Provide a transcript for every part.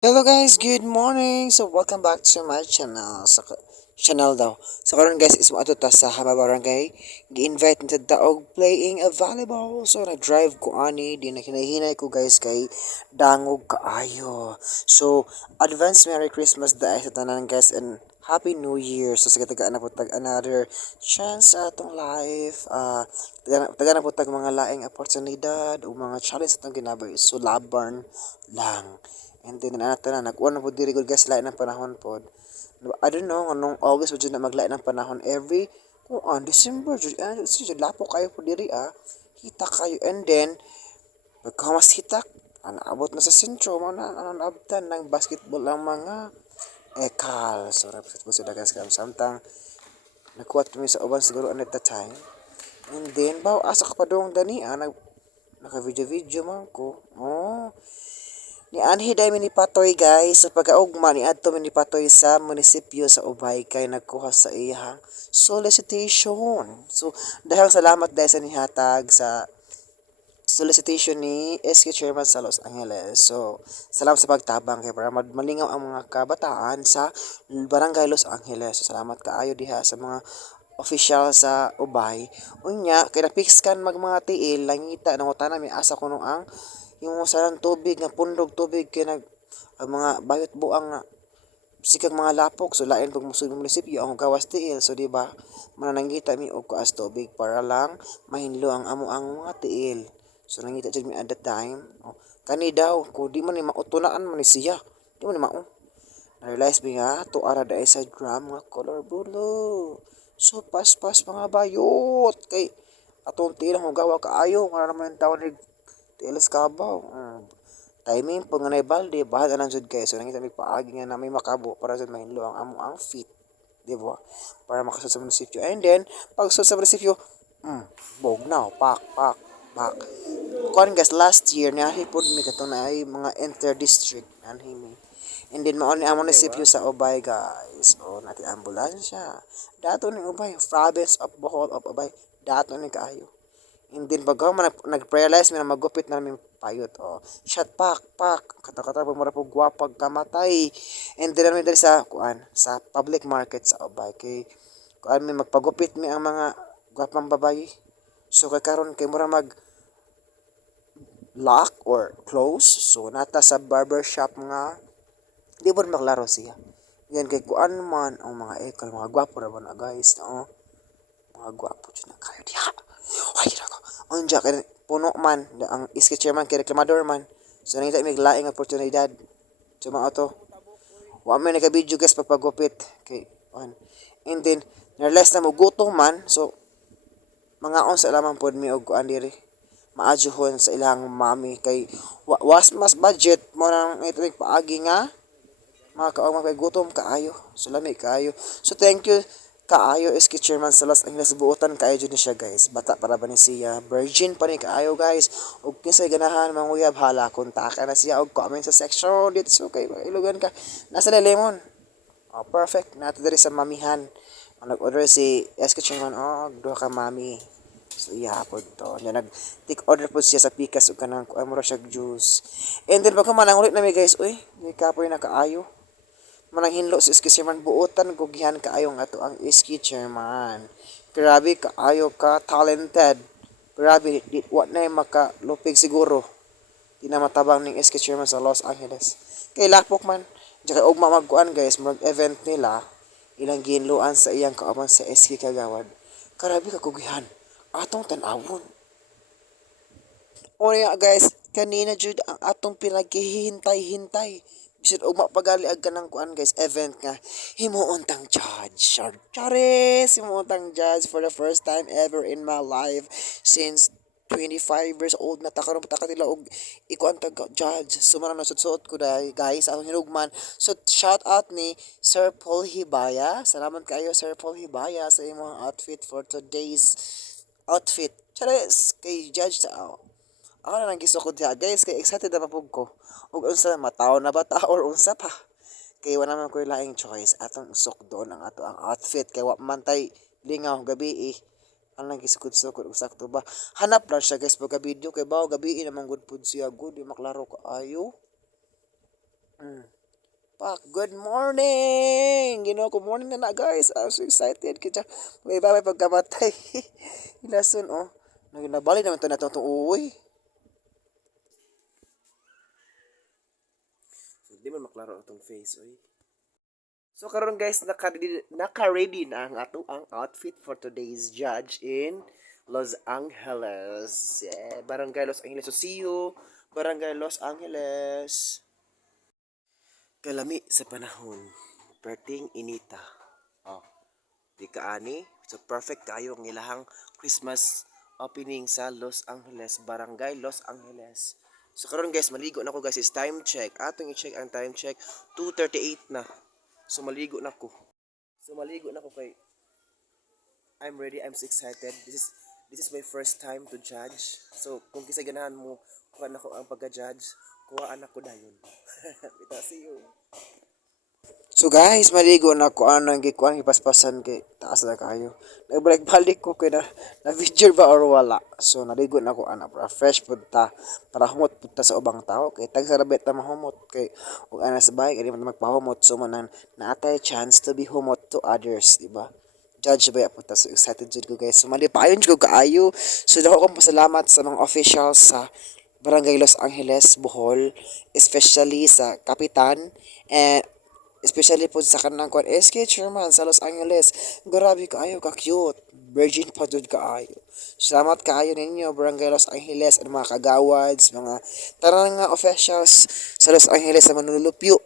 Hello guys, good morning. So welcome back to my channel. Channel daw. So karon guys is mo ta sa Hama Barangay. Gi-invite nito daog playing a volleyball. So na-drive ko ani di na kinahinay ko guys kay dangog kaayo. So advance Merry Christmas dahil sa tanan guys and Happy New Year. So sa tagaan na po tag another chance sa atong life. Tagaan na po tag mga laing oportunidad o mga challenge sa atong ginabay. So laban lang. And then nato na nag-uwan na po diri gud guys lain ng panahon pod. I don't know anong always jud na maglain ng panahon every December jud lapo kayo po diri hita kayo and then pagkamas hitak abot na sa sentro mo na anong abtan ng basketball ang mga ekal so represent po sila guys kam samtang nakuha kami sa uban siguro at that time and then baw asa ka pa dong dani naka video video man ko ni anhi day ni Patoy guys sa pagkaugma ni adto ni Patoy sa munisipyo sa Ubay kay nagkuha sa iyang solicitation. So dahil salamat dahil sa nihatag sa solicitation ni SK Chairman sa Los Angeles. So salamat sa pagtabang kay para malingaw ang mga kabataan sa Barangay Los Angeles. So salamat kaayo diha sa mga official sa Ubay. Unya kay napiskan mag mga tiil langita nang utana mi asa kuno ang yung sarang tubig nga pundog tubig kay nag ang mga bayot buang nga sikag mga lapok so lain pag musul munisipyo ang gawas tiil so di ba mananangita mi og kaas tubig para lang mahinlo ang amo ang mga tiil so nangita jud mi at that time kani daw ko di man ni mautunaan man ni siya di man ni mao na-realize mi nga to ara dai sa drum nga color blue so pas mga bayot kay atong tiil ang gawa kaayo nga naman tawon ni tiilis kabaw timing po nga balde bahal anang jud kay so nangita mig paagi nga na may makabo para jud mahinlo ang amo ang fit di ba para makasud sa munisipyo and then pag sud sa munisipyo bugnaw pak kuan guys last year nahi pod mi katong na ay mga inter district anhi mi and then mao ni ang munisipyo sa Ubay guys o natin ambulansya dato ni Ubay province of Bohol of Ubay dato ni kaayo and then pagka nag-realize mi na magupit na namin payot shot pak kata-kata pa mura po gwapag kamatay and then namin dali sa kuan sa public market sa Ubay kay kuan mi magpagupit mi ang mga gwapang babayi so kay karon kay mura mag lock or close so nata sa barber shop nga di ba maklaro siya yan kay kuan man ang mga ekal mga gwapo ra ba na guys mga gwapo dyan na kayo diha ay nako ang kay puno man ang iski chairman kay reklamador man so nangita mig laing oportunidad so mga to wa man naka-video guys pagpagupit kay on and then na-realize na mo gutom man so mga on sa lamang pod mi og kuan diri maajuhon sa ilang mami kay was mas budget mo nang ito paagi nga mga kaong kay gutom kaayo so lami kaayo so thank you kaayo is Chairman sa Las Angeles buotan kaayo jud ni siya guys bata para ba ni siya virgin pa ni kaayo guys ug kinsay ganahan manguyab hala kontakan na siya og comment sa section dito so kay ilugan ka nasa lemon perfect nato diri sa mamihan ang nag-order si SK Chairman duha ka mami so iya pod to nya nag take order po siya sa pikas ug kanang amura siya juice and then pagka manang ulit na mi guys uy ni kapoy na kaayo manang hinlo si iski chairman buotan gugihan kaayo nga to ang iski chairman grabe kaayo ka talented grabe wa na maka lupig siguro di na matabang ning iski chairman sa Los Angeles kay lapok man diya kay ugma magkuan guys mag event nila ilang ginluan sa iyang kauban sa SK Kagawad grabe ka kugihan atong tan-awon o guys kanina jud ang atong pinaghihintay-hintay bisan og mapagali ag kanang kuan guys event nga himuon tang judge charis himuon tang judge for the first time ever in my life since 25 years old na takaron pataka nila og ikuan tag judge sumara na suot ko dai guys ang hinugman so shout out ni Sir Paul Hibaya salamat kayo Sir Paul Hibaya sa imong outfit for today's outfit charis kay judge sa ako na nang gisukod diha guys kay excited na mapug ko ug unsa mataw na ba ta or unsa pa kay wala man koy laing choice atong usok doon ang ato ang outfit kay wa man tay lingaw gabi ang nang gisukod-sukod ug sakto ba hanap lang siya guys pagka video kay bawo gabi naman good pud siya good di maklaro kaayo Mm. Pak, good morning! Good morning na guys. I'm so excited. Kaya may babay pagkamatay. Ilason, oh. Nabali naman ito na ito. Uy. So, di man maklaro itong face, uy. So karon guys, naka-ready na ang ato ang outfit for today's judge in Los Angeles. Yeah, Barangay Los Angeles. So see you, Barangay Los Angeles. Kalami sa panahon, perting inita. Oh, di kaani. So perfect kayo ang ilahang Christmas opening sa Los Angeles, Barangay Los Angeles. So karon guys, maligo na ko guys, is time check. Atong i-check ang time check, 2:38 na. So maligo na ko. Kay I'm ready, I'm so excited. This is my first time to judge. So kung kisa ganahan mo, kuha na ko ang pagka-judge, kuha anak ko dayon. Kita see you. So guys, maligo na ko ano ang gikuan hipaspasan kay taas na kayo. Nagbalik-balik ko kay na video ba or wala. So naligo na ko ana para fresh pud ta para humot pud ta sa ubang tao kay tag sarabet ta mahumot kay ug ana sa bahay kay di man magpahumot so man naatay chance to be humot to others, di ba? Judge ba po ta so excited jud ko guys. So malipayon jud ko kaayo. So dako kong pasalamat sa mga officials sa Barangay Los Angeles, Bohol, especially sa kapitan and especially po sa kanang kwan SK chairman sa Los Angeles. Grabe kaayo ka cute. Virgin pa jud kaayo. Salamat kaayo ninyo Barangay Los Angeles at mga kagawads, mga tanan nga officials sa Los Angeles sa manlulupyo.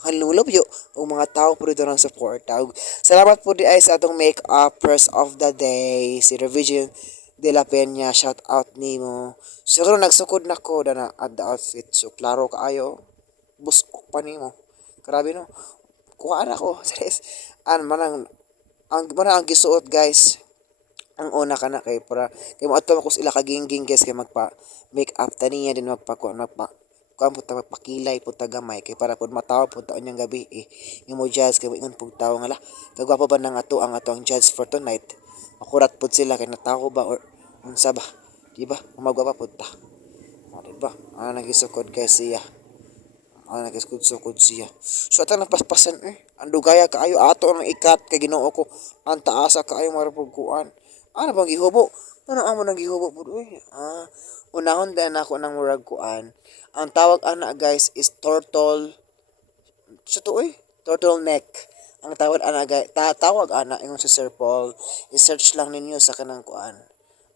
Manlulupyo o mga tao po dito ng support. Salamat po di ay sa atong make-uppers of the day. Si Revision De La Peña, shout out nimo. Siguro nagsukod na ko na at the outfit. So klaro kaayo. Busok pa nimo. Grabe no. Kuha na ko. Serious. Manang ang gisuot guys. Ang una ka na kay para kay mo ato ko sila kagingging guys kay magpa make up taniya din magpa kuan pud ta magpakilay pud ta gamay kay para pud matawa pud ta unyang gabi imo judge kay ingon pud tawo nga la kagwapo ba nang ato ang judge for tonight makurat pud sila kay natawo ba or unsa ba di ba magwapa pud ta di ba nagisukod kay siya nagisukod siya so atang napaspasan ang dugaya kaayo ato ang ikat kay Ginoo ko ang taasa kaayo marapog kuan ano bang gihubo ano amo nang gihubo pud unahon din ako ng murag kuan ang tawag ana guys is sa to turtleneck ang tawag ana guys tawag ana ingon si Sir Paul i-search lang ninyo sa kanang kuan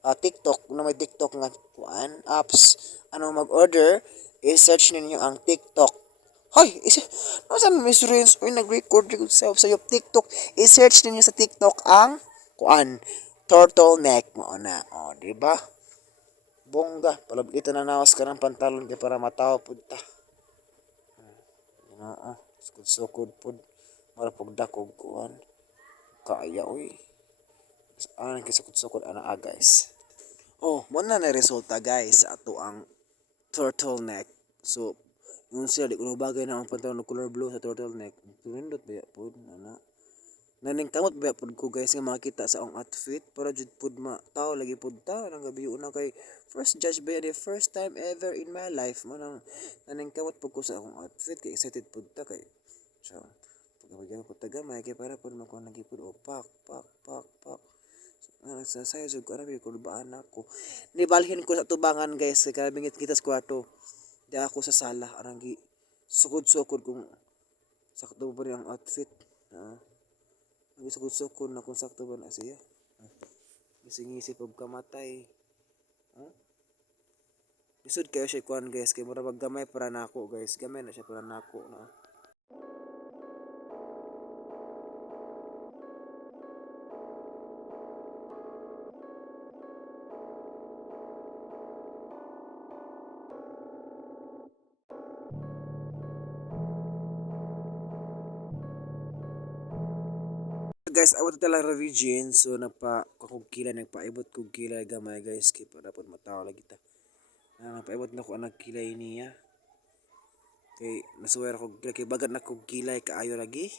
TikTok na may TikTok nga kuan apps ano mag-order i-search ninyo ang TikTok. Hoy, nasan Miss Rins? Uy, nag-record ko sa yung TikTok. I-search ninyo sa TikTok ang kuan turtleneck mo na. O, di ba? Bongga, palablitan na nawas ka ng pantalon kay para matawa pud ta. Oo, sukod-sukod pud. Mara pug dakog kuan. Kaya uy. Ano kisukod-sukod ana guys. Oh, mo na resulta guys ato ang turtleneck. So, yung siya, di ko bagay na ang pantalon ng color blue sa turtleneck. Pinindot ba po? Naning kamot ba po ko guys nga makita sa ang outfit para jud pud tao lagi pud ta nang gabi una kay first judge ba the first time ever in my life manang naning kamot pud ko sa akong outfit kay excited pud ta kay so pagkabagyan ko tagamay kay para pud makuha lagi pud pak nagsasaya jud ko arabi ko baan ako nibalhin ko sa tubangan guys kay bingit kita sa kwarto di ako sa sala arang gi sukod-sukod kung sakto ba ang outfit ang sukod-sukod na kung sakto ba na siya gising-isip og kamatay lisod kayo siya kuan guys kay mura gamay para nako guys gamay na siya para nako na guys, I want to tell a region so nagpa kilay nagpaibot kog kilay gamay guys kay para pod matawa lagi ta. Nagpaibot na ko ang kilay niya. Kay nasuwer ko kay bagat na kog kilay kaayo lagi.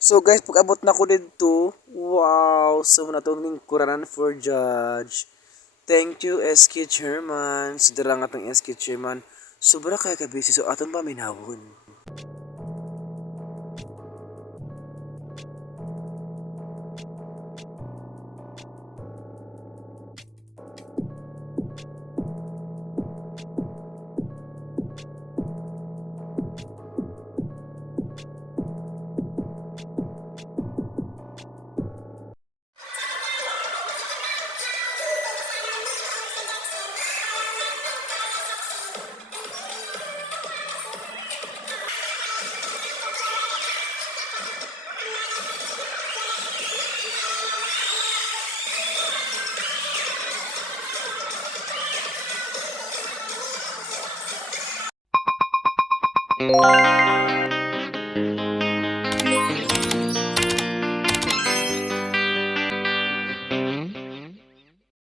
So guys, pag abot na ko dito, wow, so na itong lingkuranan for judge. Thank you, SK Chairman. Sidra nga itong SK Chairman. Sobra kaya kabisi, so aton pa minawon.